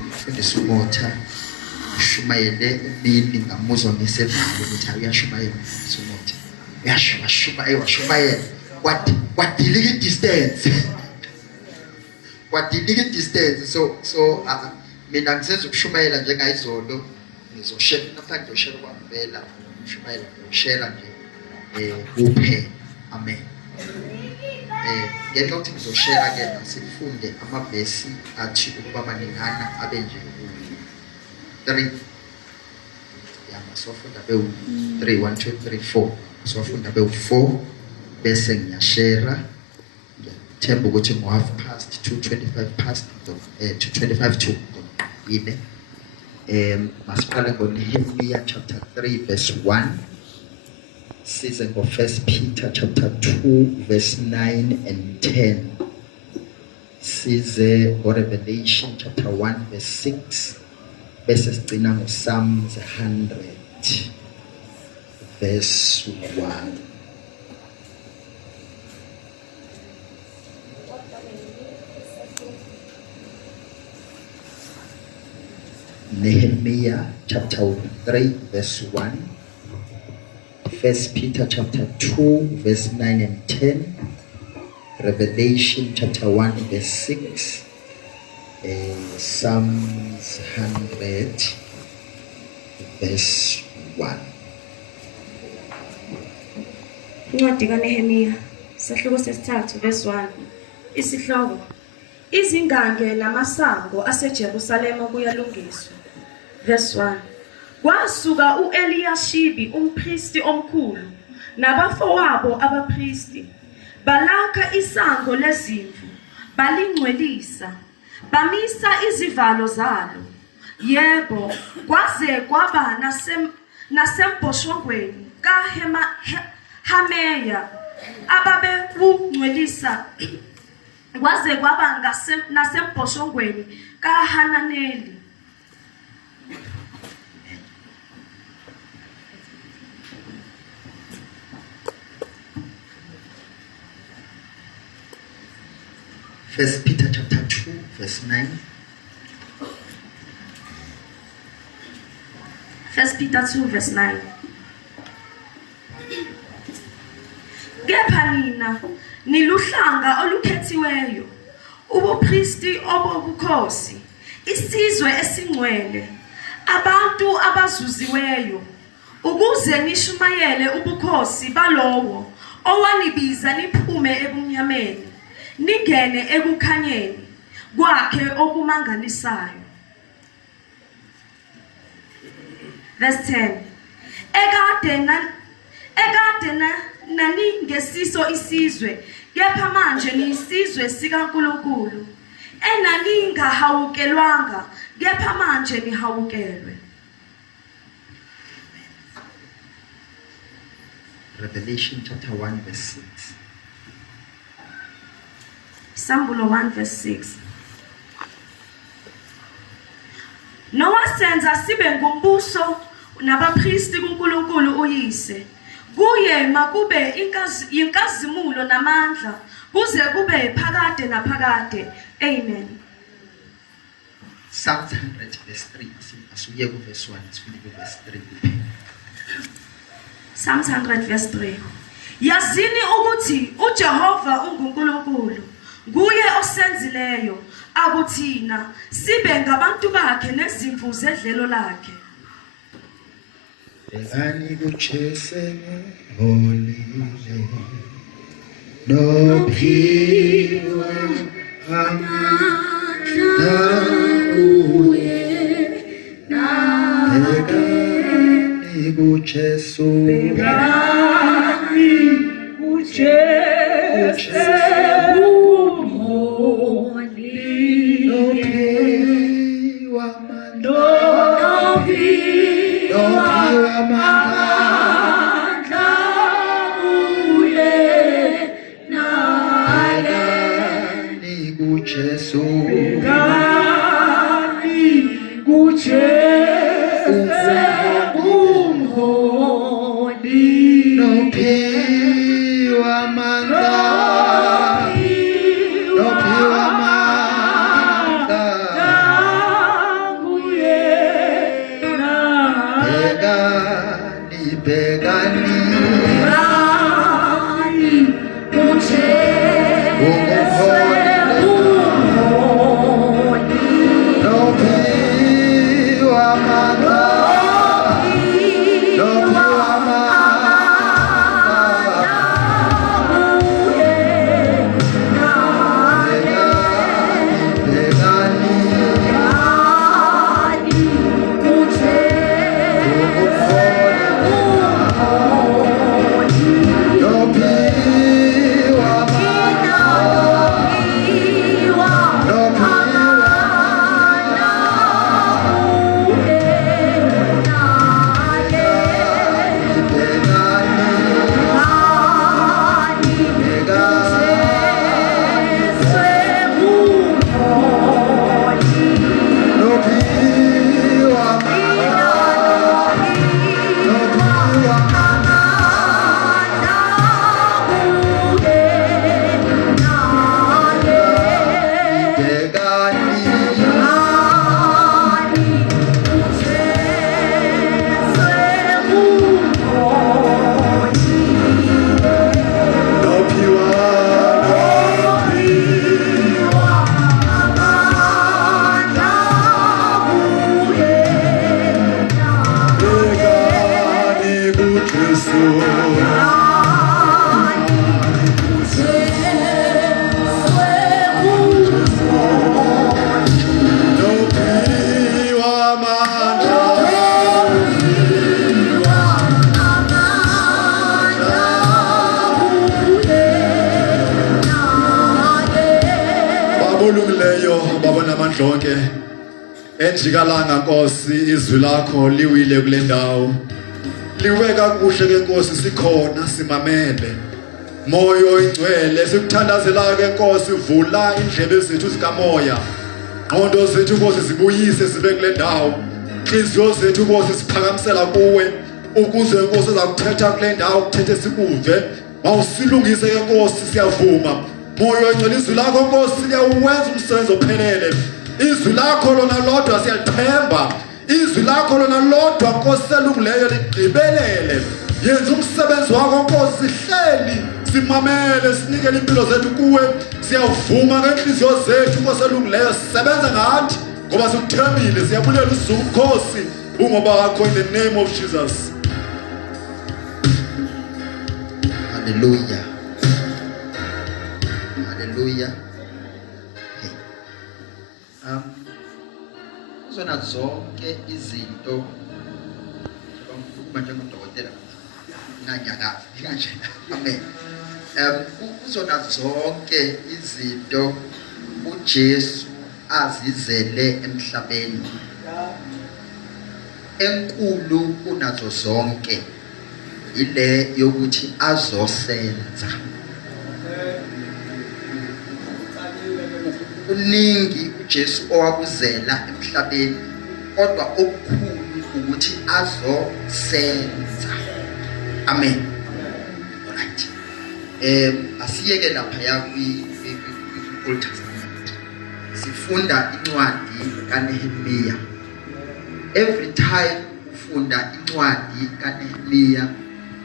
Umfundisi uMotha shumayele emini ngamuzwa ngisevalo ukuthi uyashumayela umfundisi uMotha. Uyashumayela kwadilika distance. Kwadilika distance. So mina ngisenza ukushumayela njengayizolo ngizoshare namhlanje ngizoshare kwamvela ukushumayela ngizoshare nje kuphela. Amen. Ngenxa ukuthi ngizoshare ke sifunde amavesi athi ukuba maningana abe nje 3 masofunda be 3 1 2 3 4 masofunda be 4 bese ngiyashare ngiyethemba ukuthi ngo half past 2:25 past to 25 to yini masiqale ngoNehemiah chapter 3 verse 1 size ngo 1 Peter chapter 2 verse 9 and 10 size ngo Revelation chapter 1 verse 6 bese sigcina ngo Psalms 100 verse 1. Nehemiah chapter 3 verse 1, 1 Peter chapter 2 verse 9 and 10, Revelation chapter 1 verse 6, Psalms 100 verse 1. Incwadi kaNehemiya sahluko sesithathu verse 1. Isihloko: Izingange namasango aseJerusalema kuyalungiswa. Verse 1. Kwasuka uEliyashibi umpristi omkhulu nabafowabo abapristi balakha isango lezimvu balingcwelisa bamisa izivalo zalo. Yebo, kwaze kwaba nasemboshongweni kaHameya ababewungcwelisa kwaze kwaba nasemboshongweni kaHananeli. First Peter chapter 2 verse 9. 1 Peter 2 verse 9. Kepha nina niluhlanga olukhethiweyo, ubupristi obobukhosi, isizwe esingcwele, abantu abazuziweyo, ukuze nishumayele ubukhosi balowo owanibiza niphume ebumnyameni ningene ekukhanyeni kwakhe okumangalisayo. Verse 10. Ekade naningesiso isizwe, kepha manje niyisizwe sikaNkulunkulu. Enaningahawukelwanga, kepha manje nihawukelwe. Revelation chapter 1 verse 6. Sambulo 1 verse 6. Nowasenza sibe ngumbuso nabapristi kuNkulunkulu uyise. Kuye makube inkazimulo namandla kuze kube phakade naphakade. Amen. Psalms 100 verse 3. Asuye ku verse 1 sifike ku verse 3. Psalms 100 verse 3. Yazini ukuthi uJehova unguNkulunkulu. Kuye osenzileyo akuthina sibe ngabantu bakhe nezimvu zedlelo lakhe. Engani kuchese holile no phiwa amandla kuye na engani kuchese Jonke enjikalanga Nkosi izwi lakho liwile kule ndawo liwe kakuhle ke Nkosi sikhona simamele moyo oyingcwele sikuthandazela ke Nkosi vula indlebe zethu zikamoya ngqondo zethu Nkosi zibuyise zibe kule ndawo inhliziyo zethu Nkosi siphakamisela kuwe ukuze Nkosi zakuthetha kule ndawo kuthethe sikuve mawusilungise ke Nkosi siyavuma moyo oyingcwele izwi lakho Nkosi liyawenza umsebenzi ophelele izwi lakho lona lodwa siyalithemba izwi lakho lona lodwa Nkosi selungileyo ligqibelele yenza umsebenzi wakho Nkosi sihleli simamele sinikele impilo zethu kuwe siyavuma ngenhliziyo zethu Nkosi selungileyo sisebenza ngathi ngoba sikuthembile siyabulela usuku Nkosi ungoba wakho in the name of Jesus. Hallelujah. Hallelujah. Uzona zonke izinto manje ngudokotela nganyakazi kanje amen uzona zonke izinto uJesu azizele emhlabeni enkulu kunazo zonke ile yokuthi azosenza uningi uJesu owakuzela emhlabeni kodwa okukhulu ukuthi azosenza amen right asiyeke lapha ya Old Testament sifunda incwadi kaNehemiya every time ufunda incwadi kaNehemiya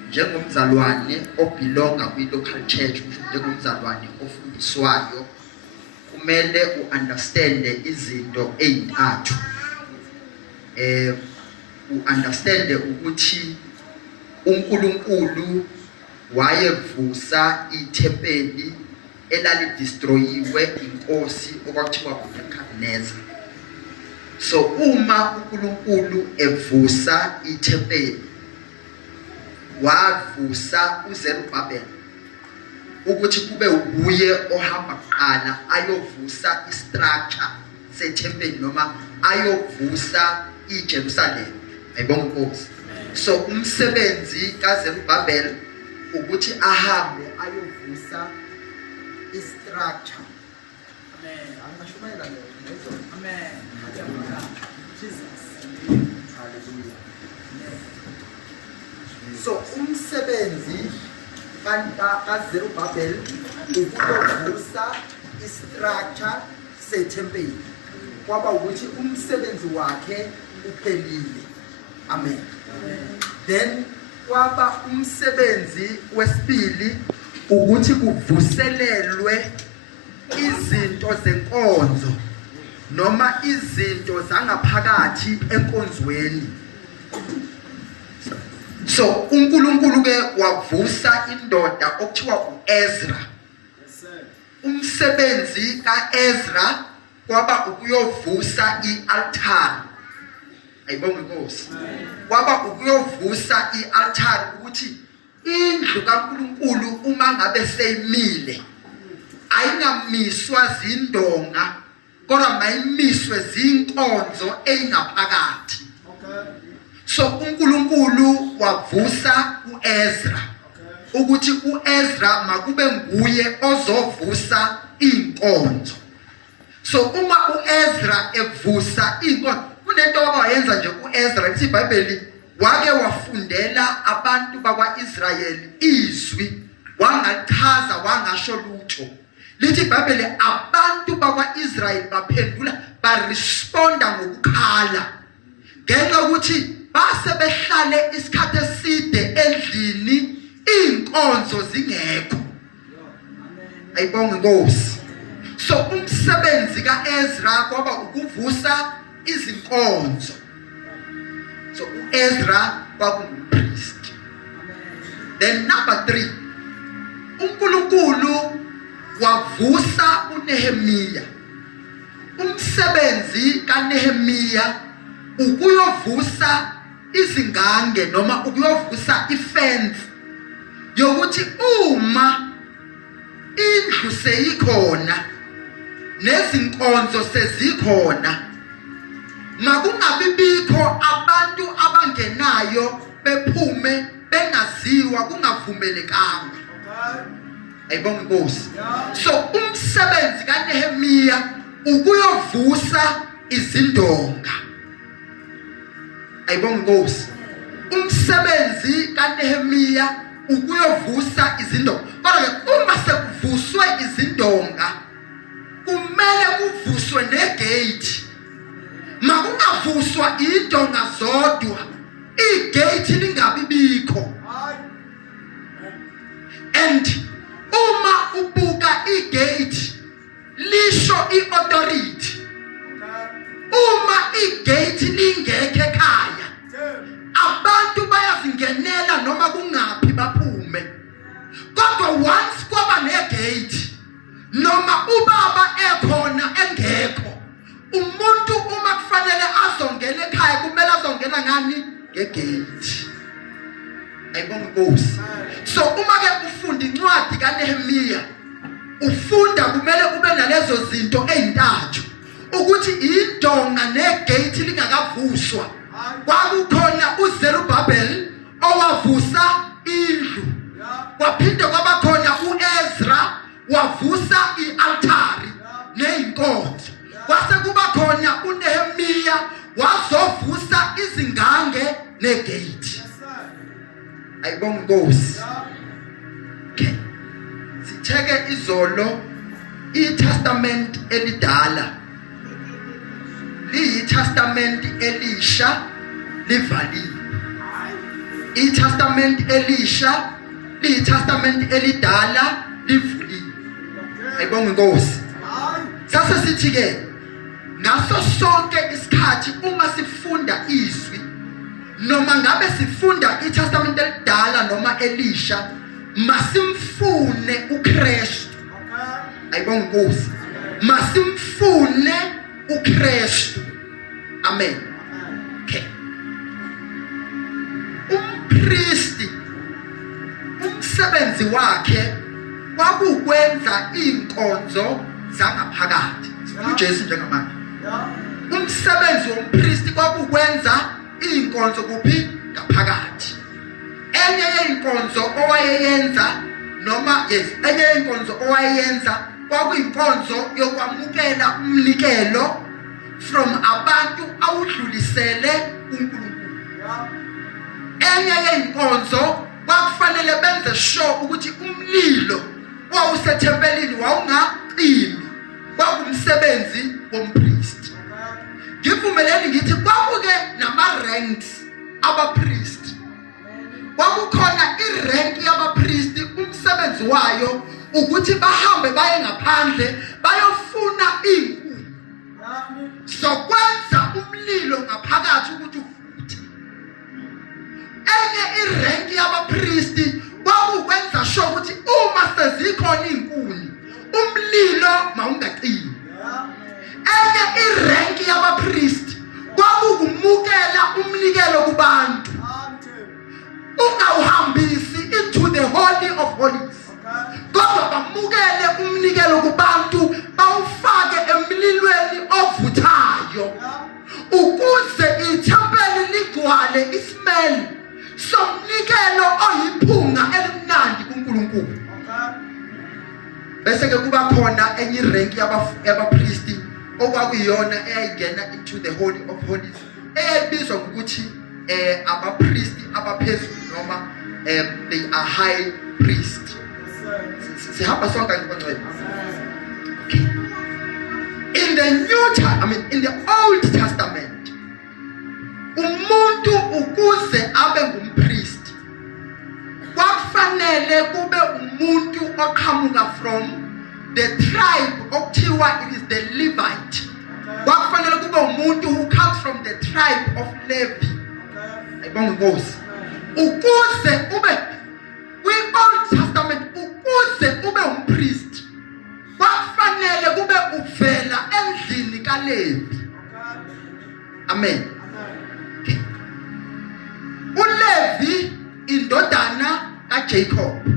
njengomzalwane obelonga kwi-local church njengomzalwane ofundiswayo kumele uunderstande izinto ezintathu uunderstande ukuthi uNkulunkulu wayevusa ithempeli elalidestroyiwe inkosi okwakuthiwa uNebukadnezar so uma uNkulunkulu evusa ithempeli wavusa uZerubabel ukuthi kube ubuye ohamba kuqala ayovusa istructure sethempeli noma ayovusa iJerusalem ayibonga Nkosi so umsebenzi kaZerubabel ukuthi ahambe ayovusa istructure amen angashumayela leyo amen Jesus hallelujah so umsebenzi kaZerubabel ukuvusa istructure sethempeli kwaba ukuthi umsebenzi wakhe uphelile amen then kwaba umsebenzi wesibili ukuthi kuvuselelwe izinto zenkonzo noma izinto zangaphakathi enkonzweni so uNkulunkulu ke wavusa indoda okuthiwa uEzra umsebenzi kaEzra kwaba ukuyovusa ialtar ayibonga Nkosi kwaba ukuyovusa ialtar ukuthi indlu kaNkulunkulu uma ngabe seyimile ayingamiswa zindonga kodwa mayimiswe zinkonzo ezingaphakathi so uNkulunkulu wavusa uEzra ukuthi uEzra makube nguye ozovusa inkonzo so uma uEzra evusa inkonzo kunento abayenza nje uEzra lithi iBhayibheli wake wafundela abantu bakwaIsrayeli izwi wangachaza wangasho lutho lithi iBhayibheli abantu bakwaIsrayeli baphendula baresponda ngokukhala ngenxa ukuthi base behlale isikhathi eside endlini inkonzo zingekho. Ayibonge Nkosi. So umsebenzi kaEzra kwaba ukuvusa izinkonzo. So uEzra kwakungupriest. Then number 3, uNkulunkulu wavusa uNehemiya. Umsebenzi kaNehemiya ukuyovusa izingange noma ukuyovusa ifence yokuthi uma indlu seyikhona nezinkonzo sezikhona makungabibikho abantu abangenayo bephume bengaziwa kungavumelekanga. Ayibonge Nkosi. So umsebenzi kaNehemiya ukuyovusa izindonga. Ayibonge Nkosi. Umsebenzi kaNehemiya ukuyovusa izindonga. Kodwa uma sekuvuswe izindonga kumele kuvuswe negate. Makungavuswa indonga zodwa, igate lingabibikho. And uma ubuka igate lisho iauthority. Uma igate lingekho ekhaya abantu bayazingenela noma kungaphi baphume. Kodwa once kwaba negate noma ubaba ekhona engekho umuntu uma kufanele azongena ekhaya kumele azongena ngani ngegate. Ayibonge Nkosi. So uma ke ufunda incwadi kaNehemiya ufunda kumele kube nalezo zinto ezintathu ukuthi indonga negate lingakavuswa kwakukhona uZerubabel owavusa indlu, kwaphinde kwaba khona uEzra wavusa ialtari neinkonzo, kwase kuba khona uNehemiya wazovusa izingange negate. Ayibonge Nkosi. Okay. Sitheke izolo iTestament elidala liyiTestament elisha livaliwe. iTestament elisha liyiTestament elidala livuliwe. Ayibonge Nkosi. Sasa sithi ke ngaso sonke isikhathi uma sifunda izwi noma ngabe sifunda iTestament elidala noma elisha masimfune uKristu. Ayibonge Nkosi. Masimfune uKristu. Amen. Okay. Umpristi umsebenzi wakhe kwakukwenza inkonzo zangaphakathi. uJesu njengamanje. Umsebenzi wompristi kwakukwenza inkonzo kuphi ngaphakathi. Enye yeinkonzo owayeyenza noma enye yeinkonzo owayeyenza kwakuyinkonzo yokwamukela umnikelo from abantu awudlulisele uNkulunkulu. Enye yeinkonzo kwakufanele benze sure ukuthi umlilo wawusethempelini wawungaqimi. Kwakumsebenzi wompriest. Ngivumeleni ngithi kwakuke nama-ranks abapriest. Kwakukhona irank yabapriest umsebenzi wayo ukuthi bahambe baye ngaphandle bayofuna inkuni. Sokwenza umlilo ngaphakathi ukuthi uvuthe. Enye irank yabapriest kwakukwenza sure ukuthi uma sezikhona inkuni umlilo mawungaqini. Enye irank yabapriest kwakukumukela umnikelo kubantu. Ungawuhambisi into the holy of holies. Kodwa bamukele umnikelo kubantu bawufake emlilweni ovuthayo ukuze ithempeli ligcwale ismell somnikelo oyiphunga elimnandi kuNkulunkulu. Bese ke kuba khona enye rank yabapriest okwakuyona eyayingena into the holy of holies eyayibizwa ngokuthi abapriest abaphezulu noma they are high priest. Sihamba sonke ngicela. In the Old Testament, umuntu ukuze abe ngumpriest kwakufanele kube umuntu oqhamuka from the tribe okuthiwa it is the Levite. Kwakufanele kube umuntu who comes from the tribe of Levi. Ayibonga Nkosi. Ukuze ube kwi-Old Testament, ukuze ube umpriest kwakufanele kube uvela endlini kaLevi. Amen. Okay. uLevi indodana kaJacob.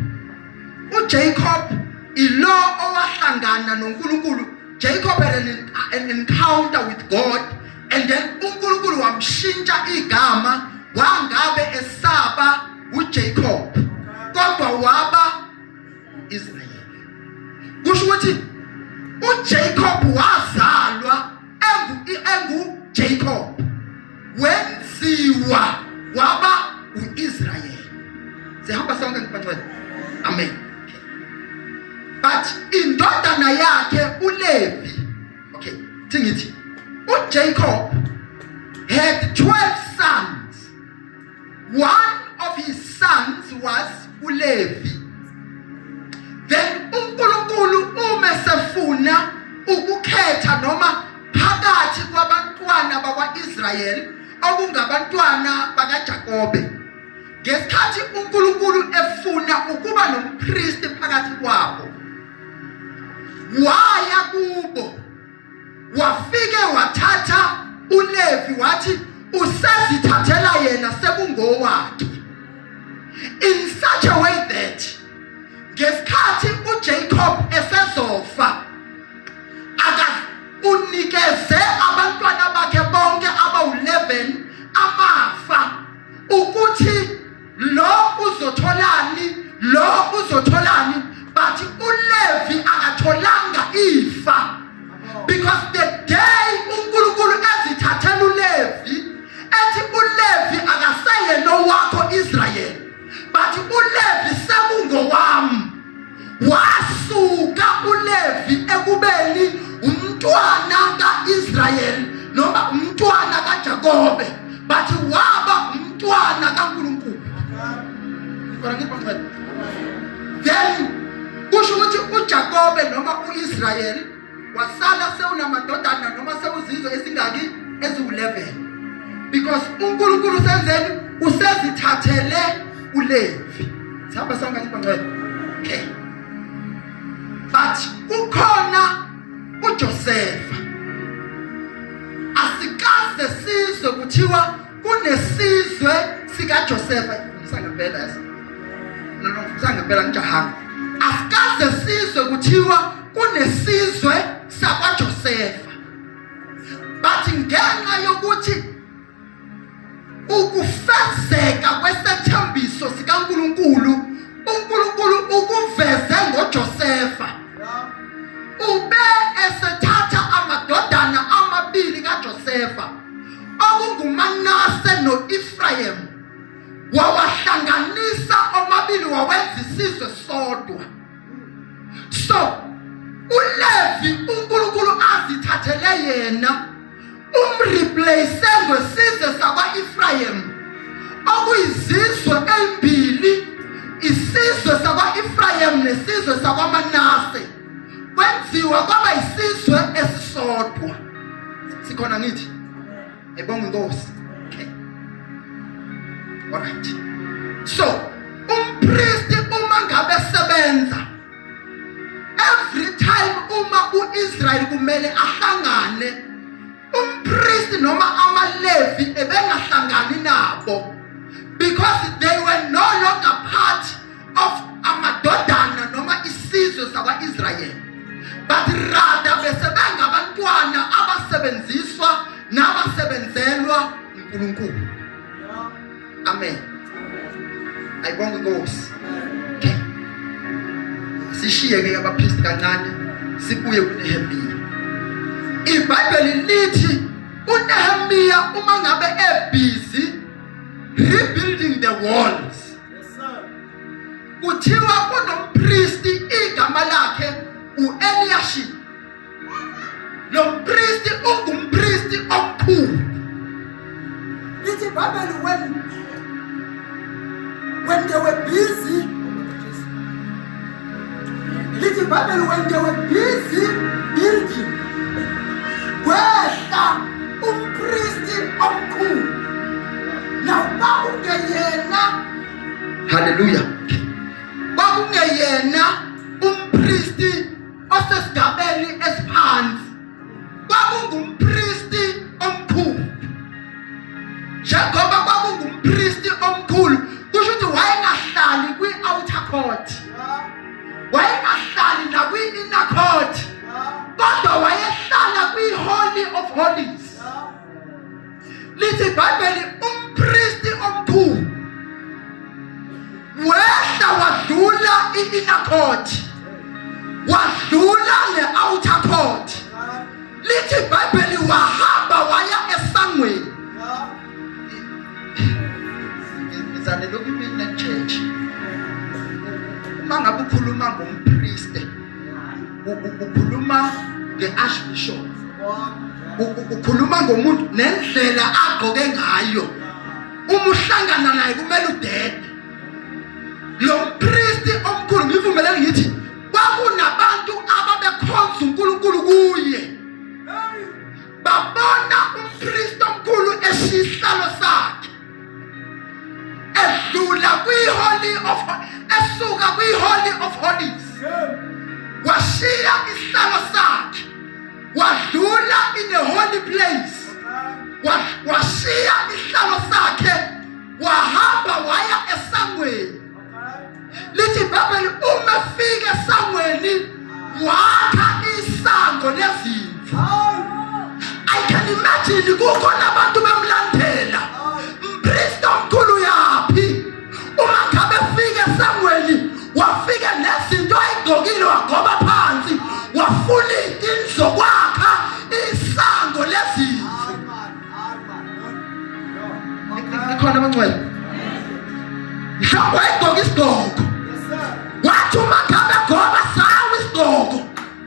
uJacob ilo owahlangana noNkulunkulu. Jacob had an encounter with God, and then uNkulunkulu wamshintsha igama wangabe esaba uJacob kodwa waba Israel. Kusho ukuthi uJacob wazalwa engu Jacob wenziwa waba uIsrael. Sihamba sonke ngibacela. Amen. But indodana yakhe uLevi, okay, thingithi uJacob had 12 sons. One of his sons was uLevi. Then uNkulunkulu umesefuna ukukhetha noma phakathi kwabantwana bakwaIsrayeli okungabantwana bakaJakobe. Ngesikhathi uNkulunkulu efuna ukuba nompriest phakathi kwabo, waya kubo wafike wathatha uLevi wathi usezithathela yena sekungowakhe, in such a way that ngesikhathi uJacob esezofa unikeze abantwana bakhe bonke aba-11 amafa ukuthi lo uzotholani, but uLevi akatholanga ifa, because the day uNkulunkulu ezithathela uLevi ethi uLevi akaseyena wakho Israel, but uLevi sekungowami, wasuka uLevi ekubeni umntwana kaIsrael noma umntwana kaJakobe, but waba umntwana kaNkulunkulu. Then kusho ukuthi uJakobe noma uIsrael wasala sewunamadodana noma sewuzizwe esingaki eziwu11, because uNkulunkulu senzeni usezithathele uLevi. Sihamba sonke ngibangcwele. Okay. But ukhona uJosepha. Asikaze sizwe kuthiwa kunesizwe sikaJosepha. Ngisangempela yasi. Ngisangempela ngijahanga. Asikaze sizwe kuthiwa kunesizwe sakwaJosepha. But ngenxa yokuthi ukufezeka kwesethembiso sikaNkulunkulu, uNkulunkulu ukuveze ngoJosepha. Ube esethatha amadodana amabili kaJosepha okunguManase noEfrayem, wawahlanganisa omabili wawenza isizwe sodwa. So uLevi uNkulunkulu azithathele yena umreplace ngosizwe sakwaEfrayem okuyizizwe ezimbili, isizwe sakwaEfrayem nesizwe sakwaManase, kwenziwa kwaba isizwe esisodwa. Sikhona ngithi ebonga Nkosi. Okay. All right. So umpriest uma ngabe sebenza, every time uma uIsrael kumele ahlangane, umpriest noma amaLevi ebengahlangani nabo, because they were no longer part of amadodana noma isizwe sakwaIsrael, but rather besebengabantwana abasebenziswa nabasebenzelwa uNkulunkulu. Amen. Ayibonga Nkosi. Okay. Sishiye ke abapriest kancane sibuye kuNehemiya. iBhayibheli lithi uNehemiya uma ngabe ebusy rebuilding the walls, kuthiwa kunompriest igama lakhe uEliashib. Lo umpristi ungumpristi omkhulu. Lithi iBhayibheli when they were busy, lithi iBhayibheli when they were busy building, kwehla umpristi omkhulu. Now bakungeyena, Hallelujah. Bakungeyena umpristi osesigabeni esiphansi. Bakungumpristi omkhulu. Njengoba bakungumpristi omkhulu, kusho ukuthi wayengahlali kwi-outer court. Wayengahlali nakwi-inner court. Kodwa wayehlala kwi-holy of holies. Lithi iBhayibheli umpristi omkhulu wehla wadlula i-inner court, wadlula ne-outer court. Lithi iBhayibheli wahamba waya esangweni. Ngizane lokhu mina church. Uma ngabe ukhuluma ngompristi, ukhuluma nge-archbishop. Ukhuluma ngomuntu nendlela agqoke ngayo. Uma uhlangana naye kumele udede. Lo mpristi omkhulu ngivumelani ngithi kwakunabantu ababekhonza uNkulunkulu kuye. Babona umpristi omkhulu esihlalo sakhe. Edlula kwi-holy of esuka kwi-holy of holies. Washiya isihlalo sakhe. Wadlula in the holy place. Washiya isihlalo sakhe. Wahamba waya esangweni. Lithi iBhayibheli uma fika esangweni wakha isango lezimvu. I can imagine kukhona abantu bemlandela. Mpristi omkhulu yaphi? Uma ngabe fika esangweni wafika nezinto ayigqokile wagoba phansi wafuna inzokwakha isango lezimvu. Ikhona abangcwele. Mhlawumbe wayegqoka isigqoko. Wathi uma ngabe goba sawa isigqoko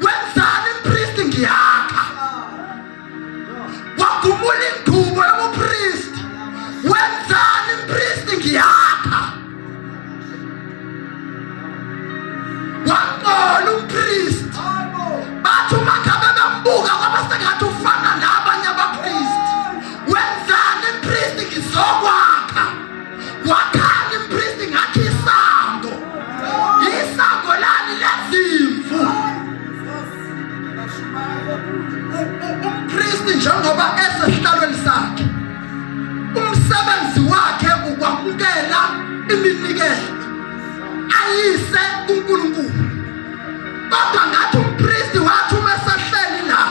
wenzani umpristi ngiyakha. Wagumula ingubo yobupristi wenzani umpristi ngiyakha. Waqola umpristi. Bathi uma ngabe bambuka kwaba sengathi ufana nabanye abapristi. Wenzani umpristi ngizokwakha. Wakhani umpristi ngathi isango. Isango lani lezimvu. Umpristi njengoba esesihlalweni sakhe, umsebenzi wakhe ukwamukela iminikelo ayise kuNkulunkulu. Kodwa ngathi umpristi wathi uma esehleli la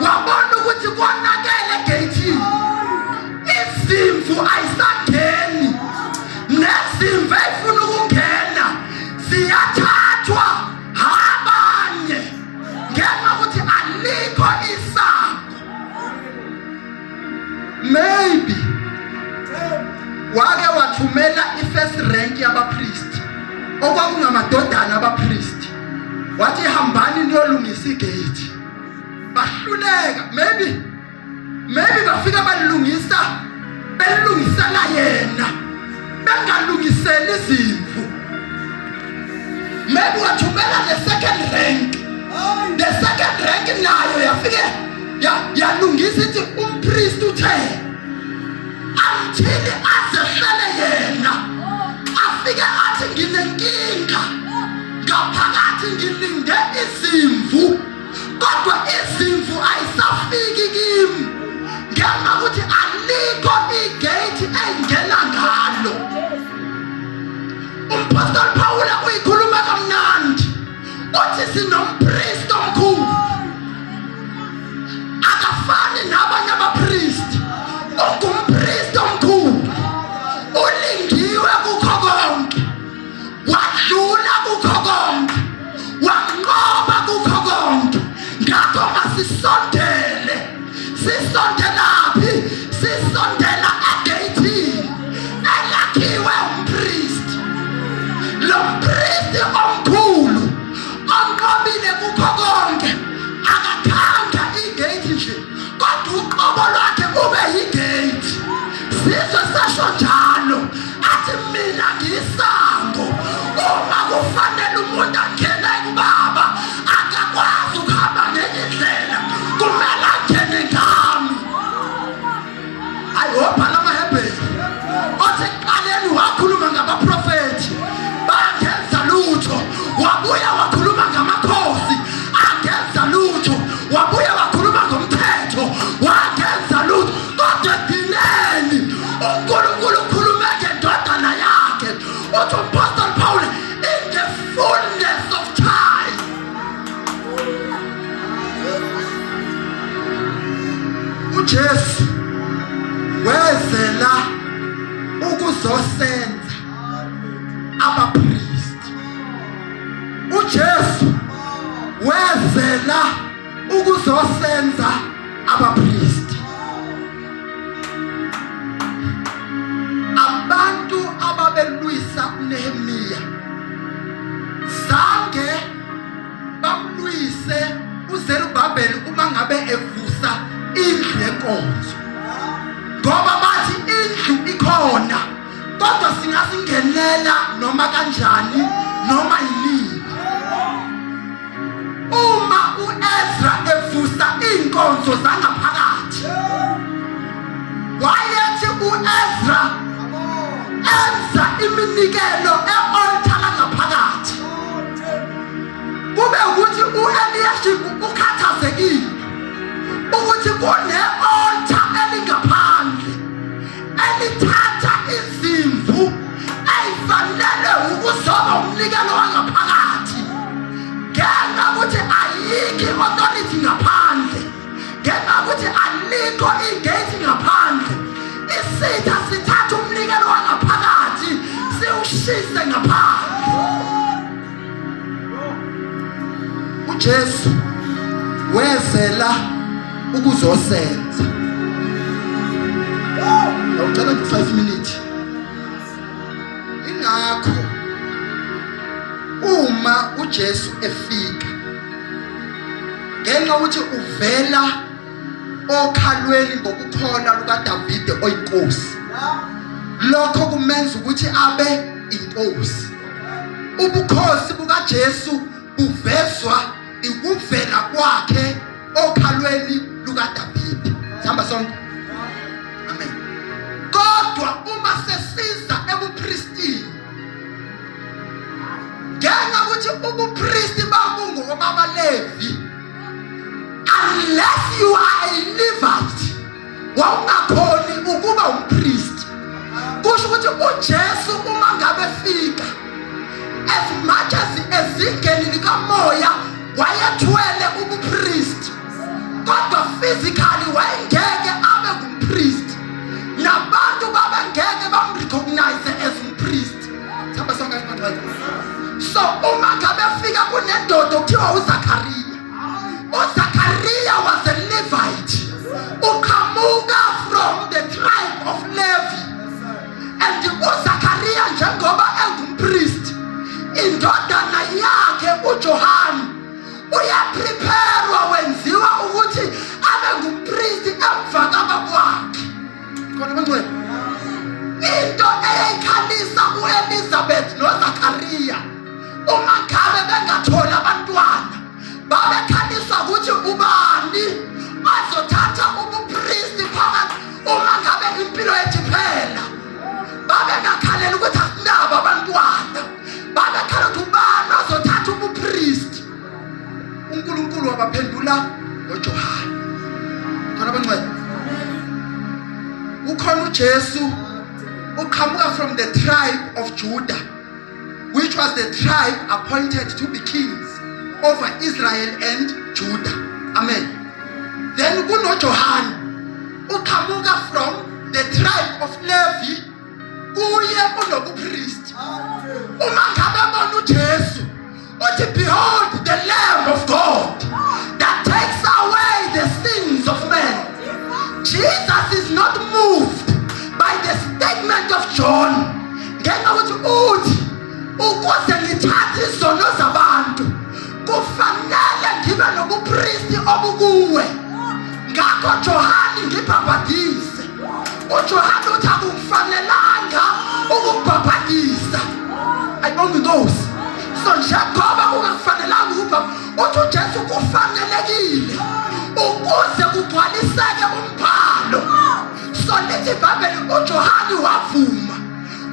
wabona ukuthi konakele egeyithini. Izimvu ayisangeni. Nezimvu ezifuna ukungena ziyathathwa abanye ngenxa ukuthi alikho isango. Maybe wake wathumela i-first rank yabapristi okwakungamadodana abapristi, wathi hambani niyolungisa igate. Bahluleka. Maybe bafika belungisela yena bengalungiseli izimvu. Maybe wathumela the second rank. The second rank nayo yafike yalungisa ithi umpristi uthe until azehlele yena afike athi nginenkinga ngaphakathi ngilinde izimvu kodwa izimvu ayisafiki kimi ngenxa ukuthi alikho igate engena ngalo. Umpostoli Paul uyikhuluma kamnandi uthi sinompristi omkhulu akafani nabanye abapristi. Ungumpristi omkhulu ulingiwe kukho konke, wadlula kukho konke, wanqoba kukho konke. Ngakho masisondele. Sisondelaphi? Sisondela egeyithini elakhiwe umpristi. Lo mpristi omkhulu onqobile kukho konke akakhanga igate nje uJesu wezela ukuzosenza abapriest. uJesu wezela ukuzosenza abapriest. Abantu ababelwisa uNehemiya zange bamlwise uZerubabeli uma ngabe evusa indlu yenkonzo, ngoba bathi indlu ikhona kodwa singasingenela noma kanjani noma yini. Uma uEzra evusa inkonzo zangaphakathi, wayethi uEzra enza iminikelo e-altar langaphakathi, kube ukuthi uEliyashibi ukhathazekile ukuthi kune-altar elingaphandle elithatha izimvu ezifanele ukuzoba umnikelo wangaphakathi, ngenxa ukuthi ayikho i-authority ngaphandle, ngenxa ukuthi alikho igate ngaphandle. Isitha sithatha umnikelo wangaphakathi siwushise ngaphandle. uJesu wezela ukuzosenza. Ngicela 5 minutes. Ingakho uma uJesu efika, ngenxa ukuthi uvela okhalweni ngokukholwa lukaDavide oyinkosi, lokho kumenza ukuthi abe inkosi. Ubukhosi bukaJesu buvezwa ikuvela kwakhe okhalweni lukaDavide. Sihamba sonke. Amen. Kodwa uma sesiza ebupristini, ngenxa ukuthi ubupristi bamungu ngobabaLevi, unless you are a Levite, wawungakhoni ukuba umpriest. Kusho ukuthi uJesu uma ngabe fika, as much as ezingeni likamoya wayethwele ubupriest, kodwa physically wayengeke abe ngumpriest, nabantu babengeke bamrecognize as umpriest. Sihamba sonke abantu. So uma ngabe fika kunendoda okuthiwa uZakhariya. uZakhariya was a Levite, uqhamuka from the tribe of Levi, and uZakhariya njengoba engumpriest, indodana yakhe uJohane uyapreparewa wenziwa ukuthi abe ngumpriest emva kabakwakhe. Khona bangcwele into eyayikhalisa uElizabeth noZakhariya uma ngabe bengathola abantwana, babekhaliswa ukuthi ubani azothatha ubupriest phakathi uma ngabe impilo yethu iphela. Babengakhalela ukuthi asinabo abantwana, babekhala ukuthi ubani azothatha ubupriest. uNkulunkulu wabaphendula ngoJohane. Khona bangcwele ukhona uJesu uqhamuka from the tribe of Judah, which was the tribe appointed to be kings over Israel and Judah. Amen. Then kunoJohane uqhamuka from the tribe of Levi, kuye unobupriest. Uma ngabe bona uJesu uthi, behold the Lamb of God that takes away the sins of men. Jesus is not moved by the statement of John, ngenxa ukuthi ukuze ngithathe izono zabantu kufanele ngibe nobupriest obukuwe. Ngakho Johane ngibhabhadise. uJohane uthi akufanelanga ukubhabhadisa. Ayibonge Nkosi. So njengoba kungafanelanga uthi uJesu kufanelekile ukuze kugcwaliseke umbhalo. So lithi iBhayibheli uJohane wavuma,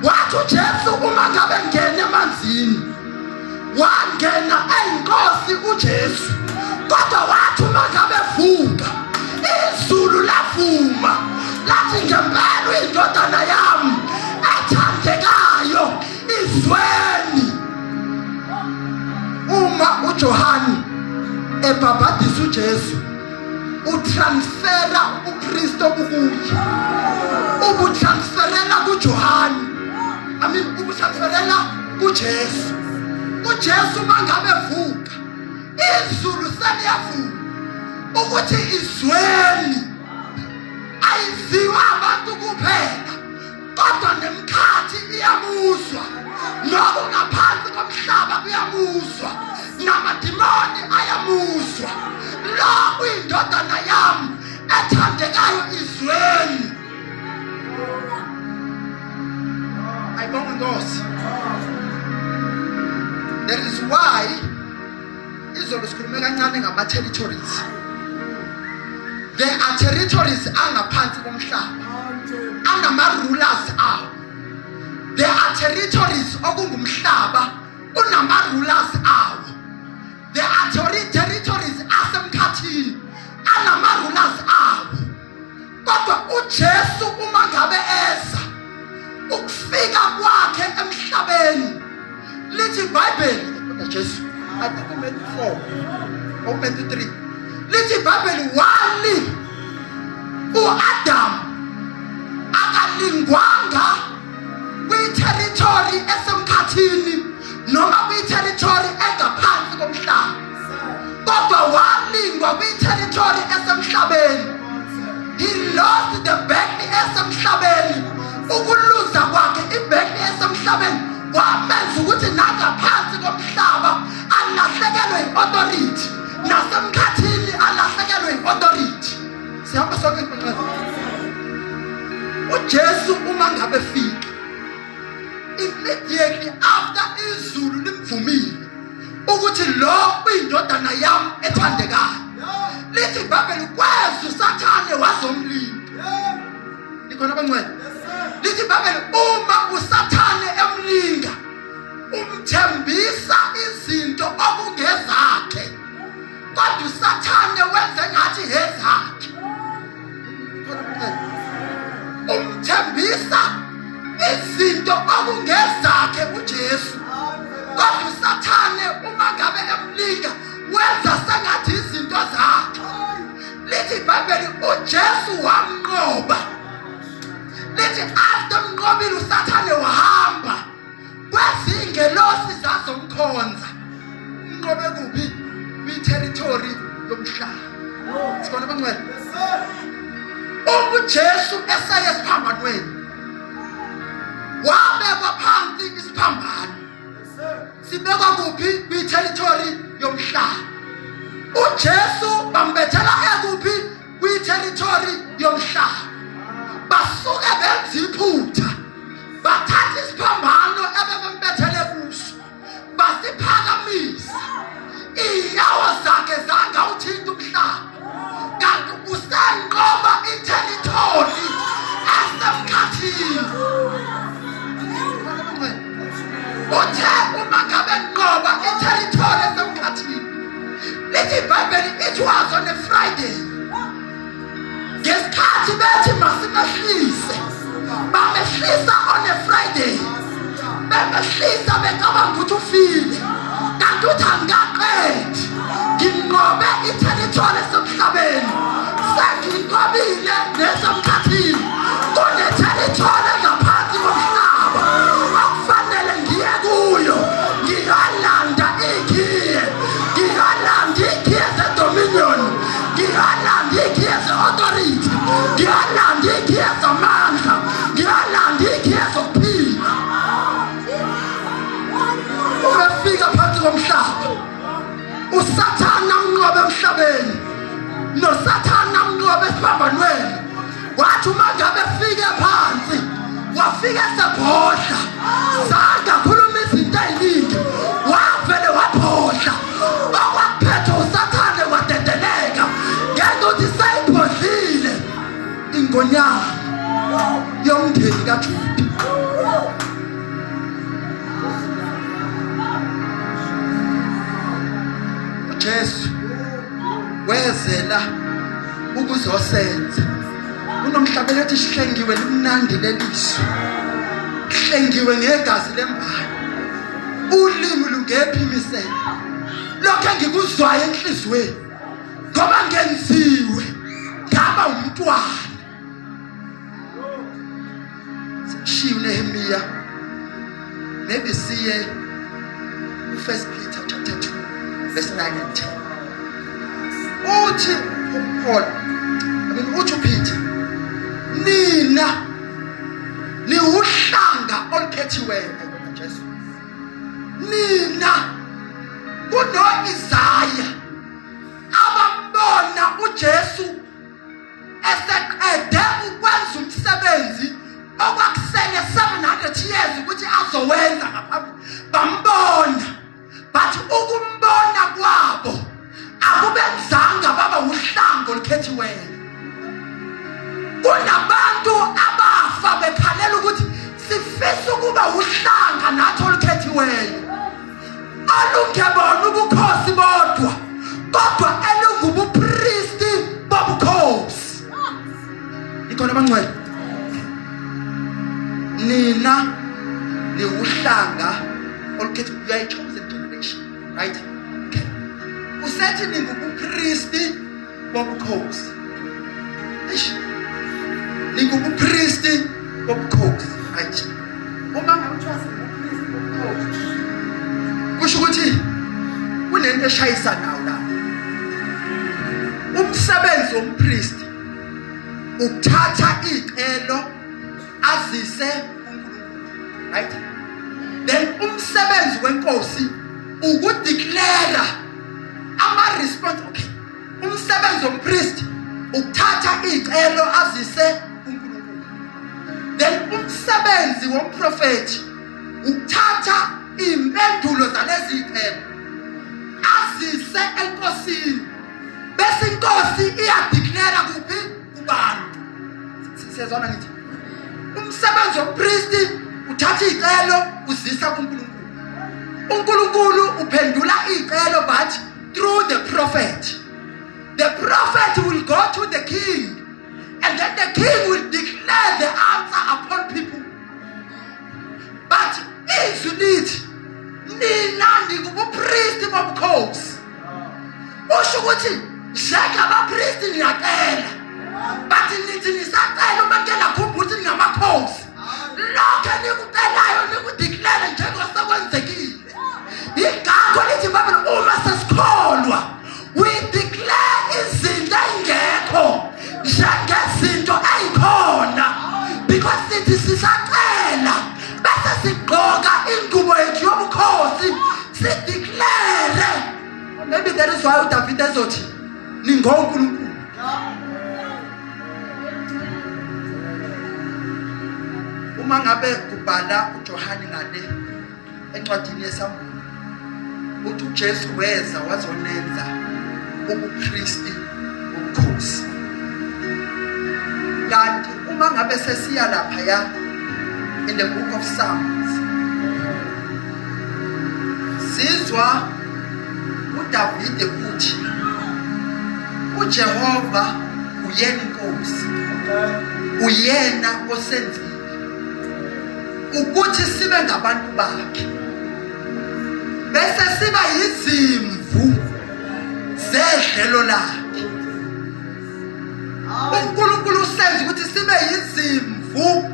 wathi uJesu uma ngabe ngene emanzini, wangena eyinkosi uJesu, kodwa wathi uma ngabe vuka, izulu lavuma lathi ngempela indodana yami ethandekayo izweni. Uma uJohane ebhabhadisa uJesu, utransfera ubuKristu obukuye ubutransferela kuJohane ubutransferela kuJesu. uJesu mangabe vuka izulu seliyavuka ukuthi izweni ayiziwa abantu kuphela kodwa nemkhathi iyabuzwa lokho ngaphansi komhlaba kuyabuzwa namadimoni ayabuzwa lo uyindodana yami ethandekayo izweni. Ayibonga Nkosi. That is why izolo sikhulume kancane ngama territories. There are territories angaphansi komhlaba anama rulers awo. There are territories okungumhlaba unama rulers awo. There are territories asemkhathini anama rulers awo. Kodwa uJesu uma ngabe eza ukufika kwakhe emhlabeni lithi iBhayibheli Jesu I think uMatthew 4 or Matthew 3 lithi iBhayibheli wali uAdam akalingwanga kwi-territory esemkhathini noma kwi-territory engaphansi komhlaba kodwa walingwa kwi-territory esemhlabeni. He lost the battle esemhlabeni. Ukuluza kwakhe ibhattle esemhlabeni wamenza ukuthi nangaphansi komhlaba alahlekelwe i-authority nasemkhathini alahlekelwe i-authority. Sihamba sonke mfana. uJesu uma ngabe fika immediately after izulu limvumile ukuthi lo uyindodana yami ethandekayo lithi iBhayibheli kwezwe uSathane wazomlinga. Likhona abangcwele. Lithi iBhayibheli uma uSathane emlinga umthembisa izinto okungezakhe kodwa uSathane wenze ngathi ezakhe. Umthembisa izinto okungezakhe uJesu kodwa uSathane uma ngabe emlinga wenza sengathi izinto zakhe. Lithi iBhayibheli uJesu wamnqoba. Lithi after mnqobile uSathane wahamba kwezingelosi zazomkhonza. Mnqobe kuphi? Kwi-territory yomhlaba. Sibona abangcwele. uJesu esaya esiphambanweni wabekwa phansi isiphambano. Sibekwa kuphi? Kwi-territory yomhlaba. uJesu bambethela ekuphi? Kwi-territory yomhlaba. Basuke benza iphutha bathatha isiphambano ebebembethele kuso basiphakamisa. Inyawo zakhe zangawuthinta umhlaba kanti usenqoba i-territory esemkhathini. Uthe uma ngabe enqoba i-territory esemkhathini lithi iBhayibheli it was on a Friday. Ngesikhathi bethi masimehlise bamehlisa on a Friday. Bemehlisa becabanga ukuthi ufile kanti uthi angaqedi nginqobe i-territory esemhlabeni senginqobile nesemkhathini kune-territory engaphansi komhlaba akufanele ngiye kuyo ngiyolanda ikhiye ngiyolanda ikhiye ze-dominion ngiyolanda ikhiye ze-authority ngiyolanda ikhiye zamandla ngiyolanda ikhiye zokuphila. Umefika phansi komhlaba uSathane amnqobe emhlabeni noSathane amnqobe esiphambanweni. Wathi uma ngabe efike phansi wafika esebhodla zange akhuluma izinto eziningi wavele waphodla. Okwakuphethe uSathane wadedeleka ngenxa ukuthi seyibhodlile ingonyama yomndeni kaJuda. uJesu wezela ukuzosenza. Unomhlabeni ethi sihlengiwe limnandi leliso. Sihlengiwe ngegazi lembali. Ulimi lungephi imisele. Lokho engikuzwayo enhlizweni ngoba ngenziwe ngaba umntwana. ushiye uNehemiya. Maybe siye 1 Peter chapter 2 verse 9 and 10. Uthi Paul, uthi uPeter, nina ni uhlanga olukhethiweyo Jesu. Nina kuno Isaya abambona uJesu eseqede ukwenza umsebenzi okwakusele 700 years ukuthi azowenza ngaphambi. Bambona, but ukumbona kwabo akubenzanga baba uhlanga olukhethiweyo. Kunabantu abafa bekhalela ukuthi sifisa ukuba uhlanga nathi olukhethiweyo. Alungebona ubukhosi bodwa, kodwa elungubupristi bobukhosi. Ikhona abangcwele. Nina ni uhlanga olukhethiweyo. You are a chosen generation, right? Okay. Usethi ningubupristi bobukhosi. Ningubupristi bobukhosi, right? Uma ngakuthiwa singubupristi bobukhosi, kusho ukuthi kunento eshayisa nawo la. Umsebenzi wompristi ukuthatha icelo azise uNkulunkulu, right? Then umsebenzi wenkosi ukudeclare ama-response. Okay, umsebenzi wompristi ukuthatha icelo azise uNkulunkulu. Then umsebenzi womprofethi ukuthatha impendulo zalezi icelo azise enkosini, bese inkosi iyadeclare kuphi kubantu. Siyazwana ngithi umsebenzi wompristi uthatha icelo uzisa kuNkulunkulu. uNkulunkulu uphendula icelo but through the prophet. The prophet will go to the king, and then the king will declare the answer upon people. But izwi lithi nina ningubupristi bobukhosi. Usho ukuthi njengabapristi niyacela, but nithi nisacela uma ngekho ukuthi ningamakhosi. Lokho nikucelayo nikudeclare njengosekwenzekile. Ingakho lithi Bible uma sesikholwa we declare izinto engekho njengezinto ezikhona, because sithi sisacela bese sigqoka ingubo yethu yobukhosi sideclare. Maybe that is why uDavid ezothi ningoNkulunkulu. Uma ngabe kubhala uJohane ngale encwadini yeSamuel uthi uJesu weza wazonenza ubupristi bobukhosi. Kanti uma ngabe sesiya lapha ya in the book of Psalms sizwa uDavid uthi uJehova uyena inkosi, uyena osenzile ukuthi sibe ngabantu bakhe, bese siba yizimvu zedlelo lakhe. uNkulunkulu usenza ukuthi sibe yizimvu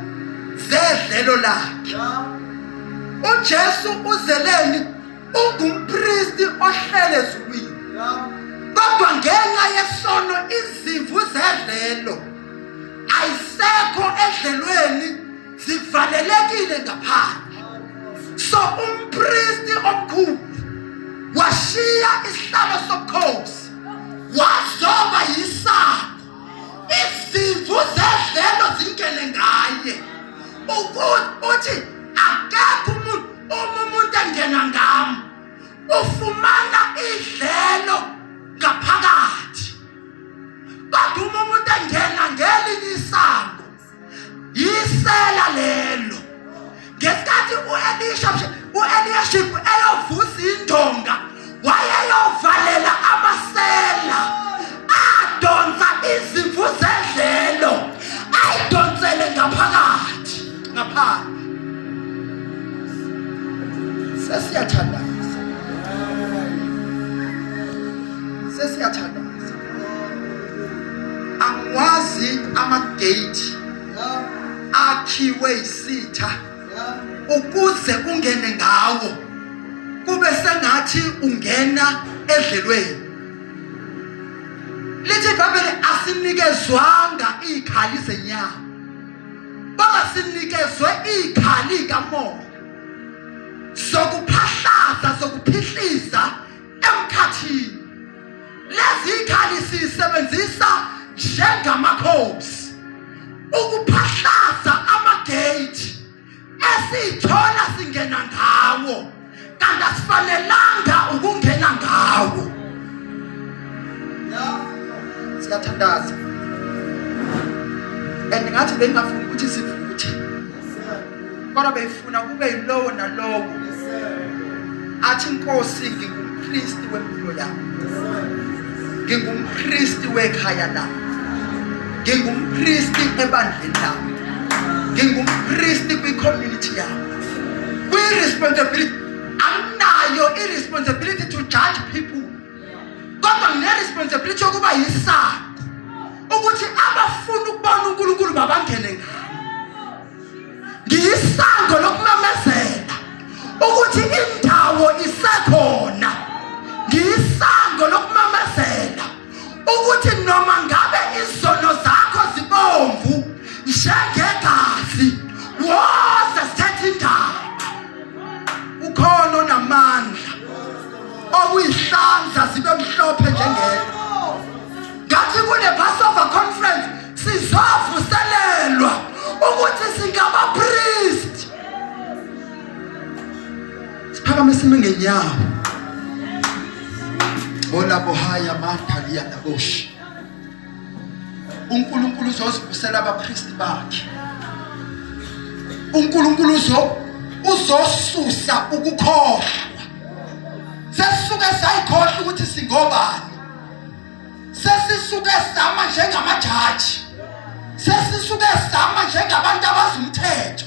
zedlelo lakhe. uJesu uzeleni ungumpristi ohlele ezulwini, kodwa ngenxa yesono izimvu zedlelo ayisekho edlelweni, zivalelekile ngaphandle. So umpristi omkhulu washiya isihlalo sobukhosi wazoba yisango, izimvu zedlelo zingene ngaye, ukuthi akekho umuntu engena ngami ufumana idlelo ngaphakathi. Kodwa uma umuntu engena ngelinye isango yisela lelo. Ngesikhathi uEliyashib eyovusa indonga wayeyovalela amasela adonsa izimvu zedlelo ayidonsele ngaphakathi ngaphandle. Sesiyathandaza. Angwazi amagate akhiwe isitha ukuze ungene ngawo kube sengathi ungena edlelweni. Lithi iBhayibheli asinikezwanga ikhali zenyama, kodwa sinikezwe ikhali kamoya sokuphahlaza sokuphihlisa emkhathini. Lezi ikhali sisebenzisa njengamakhosi ukuphahlaza amagate esithola singena ngawo kanti asifanelanga ukungena ngawo. Siyathandaza and ngathi bengafuni ukuthi sivuthe, kodwa beyifuna kube yilowo nalowo athi Nkosi ngingumpristi wempilo yami, ngingumpristi wekhaya lami, ngingumpristi ebandleni lami, ngingumpristi kwi-community yami. Kwi-responsibility anginayo i-responsibility to judge people, kodwa ngine-responsibility yokuba yisango ukuthi abafuna ukubona uNkulunkulu babangene ngayo. Ngiyisango lokumemezela ukuthi indawo isekhona. Ngiyisango lokumemezela ukuthi noma ngabe izono zakho zibomvu njengegazi woza sithethe indaba. Ukhona onamandla okuyihlanza zibe mhlophe njengento. Ngathi kule Passover conference sizovuselelwa ukuthi singabapriest. Siphakame sime ngenyawo. Olabo haya mathalia nabosh. uNkulunkulu uzosivusela abapriest bakhe. uNkulunkulu uzosusa ukukhohlwa. Sesisuke sayikhohlwa ukuthi singobani. Sesisuke sama njengamajaji. Sesisuke sama njengabantu abazumthetho.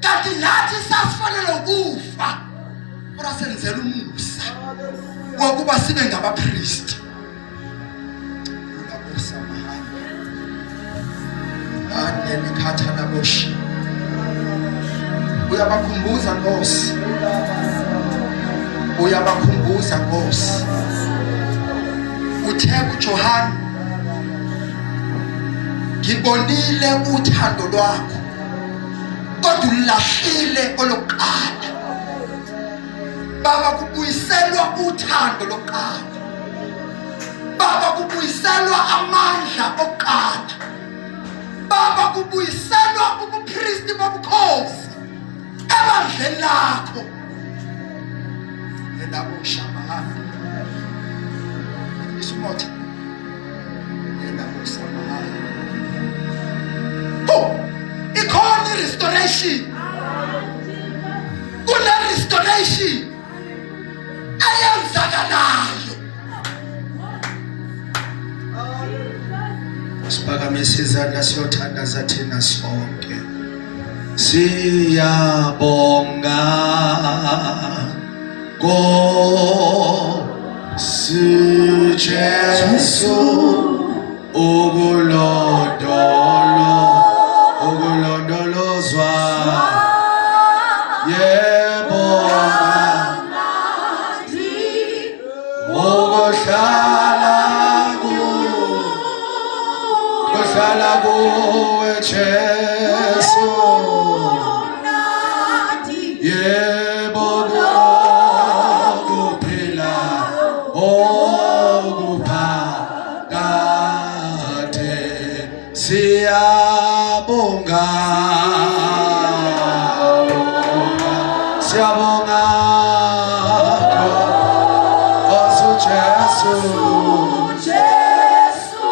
Kanti nathi sasifanele ukufa. Kodwa senzela umusa wokuba sibe ngabapriest. Ulabosa mahamba. Anene khatha naboshi. Uyabakhumbuza Nkosi. Uyabakhumbuza Nkosi. Uthe kuJohane, ngibonile uthando lwakho kodwa ulahlile olokuqala. Baba kubuyiselwa uthando lokuqala. Baba kubuyiselwa amandla okuqala. Baba kubuyiselwa ubupristi bobukhosi ebandleni lakho. Elabosha mahamba. Isimothi. Elabosha mahamba. Oh, ikhona restoration. Kule restoration ayenzakalayo. Siphakame sizandla siyothandaza thina sonke. Siyabonga Nkosi Jesu ukulondolozwa. Yebo kuhlala kuwe Jesu. Yebo kuphila okuphakade. Siyabonga Nkosi Jesu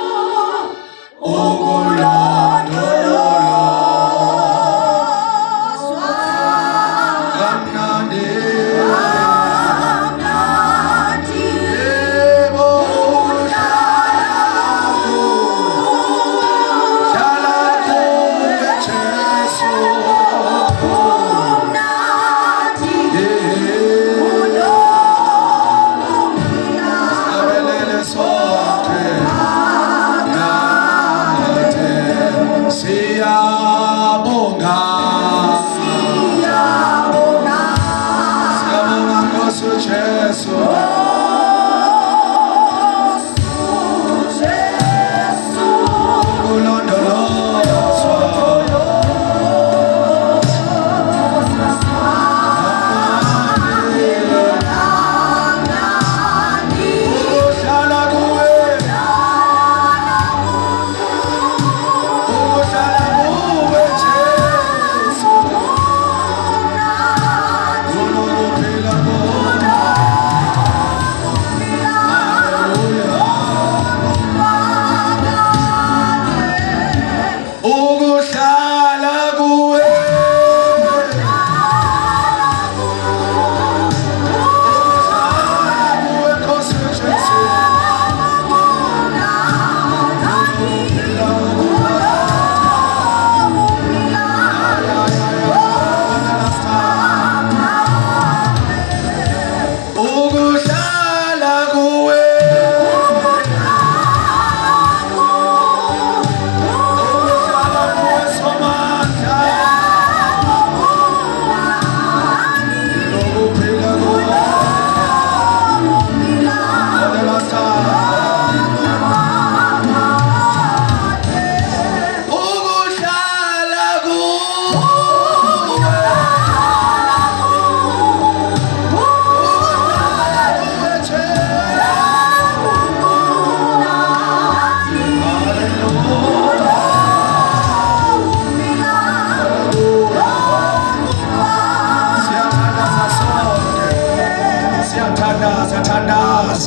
ukulondolozwa. Kamnandi yebo kuhlala kuwe Jesu. ukuthi